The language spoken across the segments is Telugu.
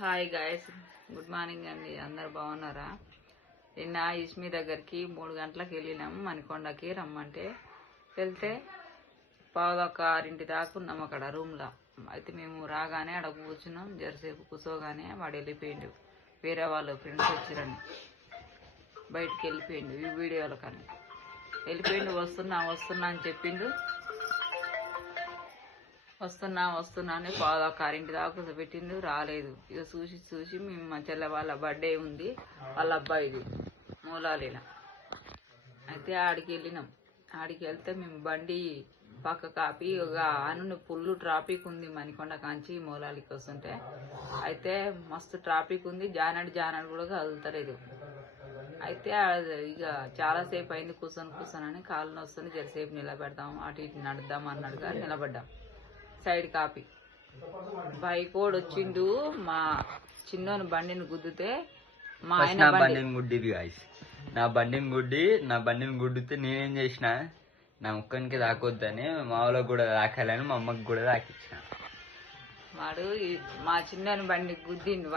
హాయ్ గాయస్, గుడ్ మార్నింగ్ అండి. అందరు బాగున్నారా? నిన్న ఇస్మి దగ్గరికి 3 గంటలకు వెళ్ళినాం. మణికొండకి రమ్మంటే వెళ్తే 5:15 దాకా ఉన్నాం అక్కడ రూమ్లో. అయితే మేము రాగానే అక్కడ కూర్చున్నాం. జరసేపు కూర్చోగానే వాడు వెళ్ళిపోయిండు. వేరే వాళ్ళు ఫ్రెండ్స్ వచ్చారని బయటికి వెళ్ళిపోయిండు. ఈ వీడియోలో కానీ వెళ్ళిపోయిండు. వస్తున్నా అని చెప్పిండు. వస్తున్నా అని 5:15 దాకా కూర్చోబెట్టిండు. రాలేదు. ఇక చూసి మేము మా చెల్లె వాళ్ళ బర్త్డే ఉంది, వాళ్ళ అబ్బాయిది మూలాలిన. అయితే ఆడికి వెళ్ళినాం. ఆడికి వెళ్తే మేము బండి పక్క కాపి ఇక అను ఫుల్ ట్రాఫిక్ ఉంది. మణికొండ కాంచి మూలాలికి వస్తుంటే అయితే మస్తు ట్రాఫిక్ ఉంది. జానాడు కూడా కదులుతలేదు. అయితే ఇక చాలాసేపు అయింది కూర్చొని కాళ్ళు నొస్తుంది. జరసేపు నిలబెడదాం, అటు ఇటు నడుద్దాం అన్నాడుగా నిలబడ్డాం. సైడ్ కాపీ బైక్ కూడా వచ్చిండు. మా చిన్నోని బండిని గుద్దితే మా ఆయన నా బండిని గుద్దితే నేనేం చేసిన, నా ముక్కనికి తాకొద్దని మా వాళ్ళకి కూడా తాకాలని మా అమ్మకి కూడా తాకిచ్చిన. వాడు మా చిన్నోని బండి గుద్దిండు.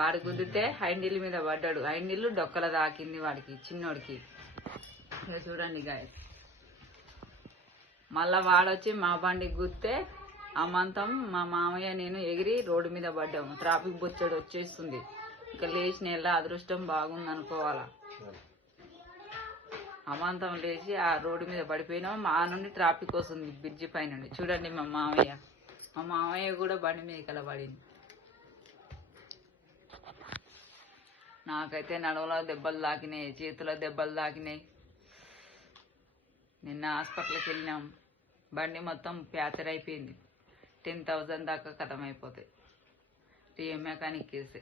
వాడు గుద్దితే హైండిల్ మీద పడ్డాడు. హైండిల్ డొక్కల తాకింది వాడికి, చిన్నోడికి. చూడండి గాయ. మళ్ళా వాడొచ్చి మా బండికి గుద్దితే అమ్మంతం మా మామయ్య నేను ఎగిరి రోడ్డు మీద పడ్డాము. ట్రాఫిక్ బొచ్చడు వచ్చేస్తుంది. ఇక లేచిన ఎలా అదృష్టం బాగుంది అనుకోవాలా. అమాంతం లేచి ఆ రోడ్డు మీద పడిపోయినాం. మా నుండి ట్రాఫిక్ వస్తుంది బ్రిడ్జి పై నుండి. చూడండి మా మామయ్య కూడా బండి మీద కలబడింది. నాకైతే నడుములో దెబ్బలు తాకినాయి, చేతిలో దెబ్బలు తాకినాయి. నిన్న హాస్పిటల్కి వెళ్ళినాం. బండి మొత్తం ప్యాచర్ అయిపోయింది. 10,000 దాకా కథం అయిపోతాయి. టీఎం మెకానిక్ కేసే.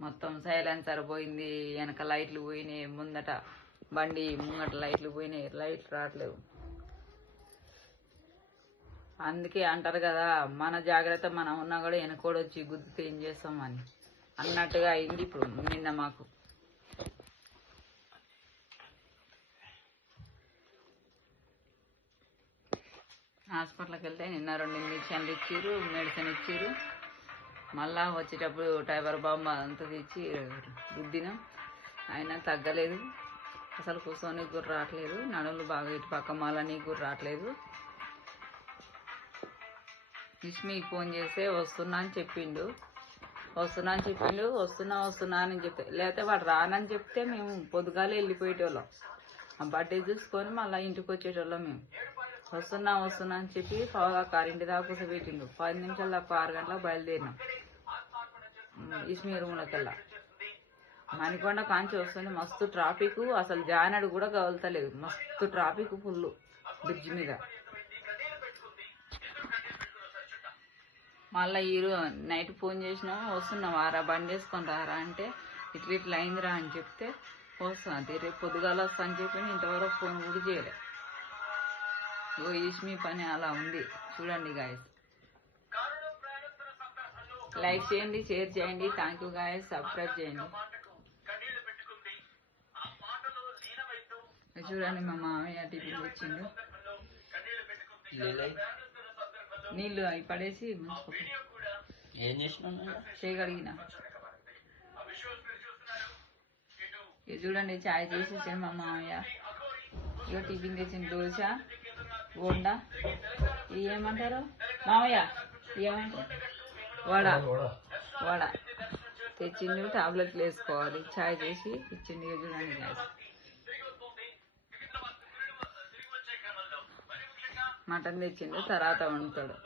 మొత్తం సైలెన్సర్ పోయింది, వెనక లైట్లు పోయినాయి, ముందట బండి ముంగట లైట్లు పోయినాయి, లైట్లు రావట్లేవు. అందుకే అంటారు కదా, మన జాగ్రత్త మనం ఉన్నా కూడా వెనకోడు వచ్చి గుద్దితే ఏం చేస్తాం అని అన్నట్టుగా అయింది ఇప్పుడు నిన్న మాకు. హాస్పిటల్కి వెళ్తే నిన్న 2 ఇంజక్షన్లు ఇచ్చారు, మెడిసిన్ ఇచ్చారు. మళ్ళా వచ్చేటప్పుడు టైబర్ బాంబు అంతా తెచ్చి గుద్దినాం. అయినా తగ్గలేదు. అసలు కూర్చోనికి కూడా రావట్లేదు. నడుములు బాగా ఇటు పక్క మాలని కూడా రావట్లేదు. ఇస్మికి ఫోన్ చేస్తే వస్తున్నా అని చెప్పిండు. వస్తున్నా అని చెప్తే, లేకపోతే వాడు రానని చెప్తే మేము పొద్దుగాలే వెళ్ళిపోయేటోళ్ళం. ఆ బర్త్డే చూసుకొని మళ్ళీ ఇంటికి వచ్చేటోళ్ళం. మేము వస్తున్నా అని చెప్పి 5:15 దాకా కూర్చోబెట్టిండు. 10 నిమిషాలు తప్ప 6 గంటలకు బయలుదేరినాం ఇస్మి రూమ్లకెళ్ళా. మణికొండ కాంచి వస్తుంది. మస్తు ట్రాఫిక్, అసలు జానడు కూడా కదులుతలేదు. మస్తు ట్రాఫిక్ ఫుల్ బ్రిడ్జ్ మీద. మళ్ళీ నైట్ ఫోన్ చేసినాం, వస్తున్నాం ఆరా బండి వేసుకొని రారా అంటే ఇట్లా అయిందిరా అని చెప్తే వస్తున్నా రేపు పొద్దుగాల వస్తా అని చెప్పి ఇంతవరకు ఫోన్ కూడా చేయలే. ఈస్మి పని అలా ఉంది. చూడండి గాయస్. లైక్ చేయండి, షేర్ చేయండి. Thank you guys. సబ్స్క్రైబ్ చేయండి. చూడండి మా మామయ్య టిఫిన్ వచ్చిండు. నీళ్ళు అవి పడేసి ఏం చేసిన చేయగలిగిన. ఇది చూడండి, చాయ్ చేసి వచ్చాను మా మామయ్య. ఇక టిఫిన్ తెచ్చిన దోశ, బోండా, ఇది ఏమంటారు మామయ్య, ఏమంటారు వడ తెచ్చిండు. టాబ్లెట్లు వేసుకోవాలి. చాయ్ చేసి ఇచ్చిండు. చూడండి గ్యాస్. మటన్ తెచ్చిండు, తర్వాత వండుతాడు.